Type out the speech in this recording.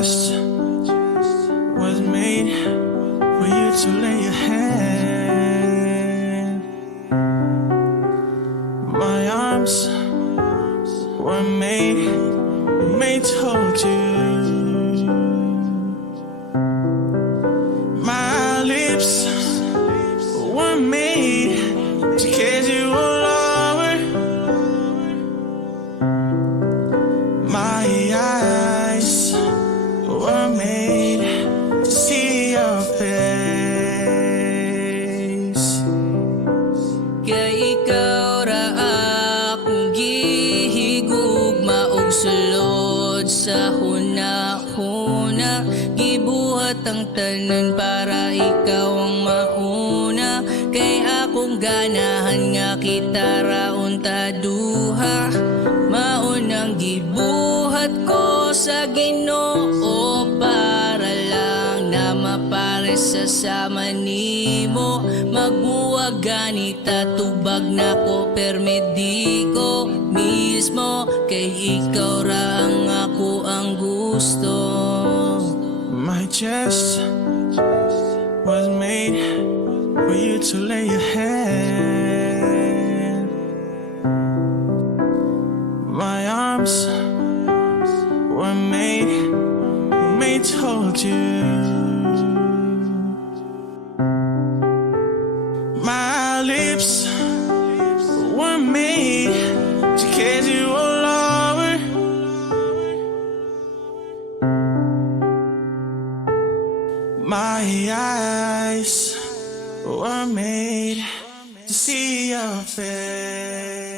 chest was made for you to lay your hand. My arms were made to hold you. My lips were made to kiss you all over. My eyes were made to see your face. Kay ikaw ra akong gihigugma og sulod sa huna-huna. Gibuhat ang tanan para ikaw ang mauna. Kay akong ganahan nga kita raon ta duha. Maunang gibuhat ko sa Ginoo para lang na mapares sa sama nimo. Magbuwag ganita tubag na ko permedi ko mismo. Kay ikaw ra ang ako ang gusto. My chest was made for you to lay your hand. My arms were made to hold you. My lips were made to kiss you all over. My eyes were made to see your face.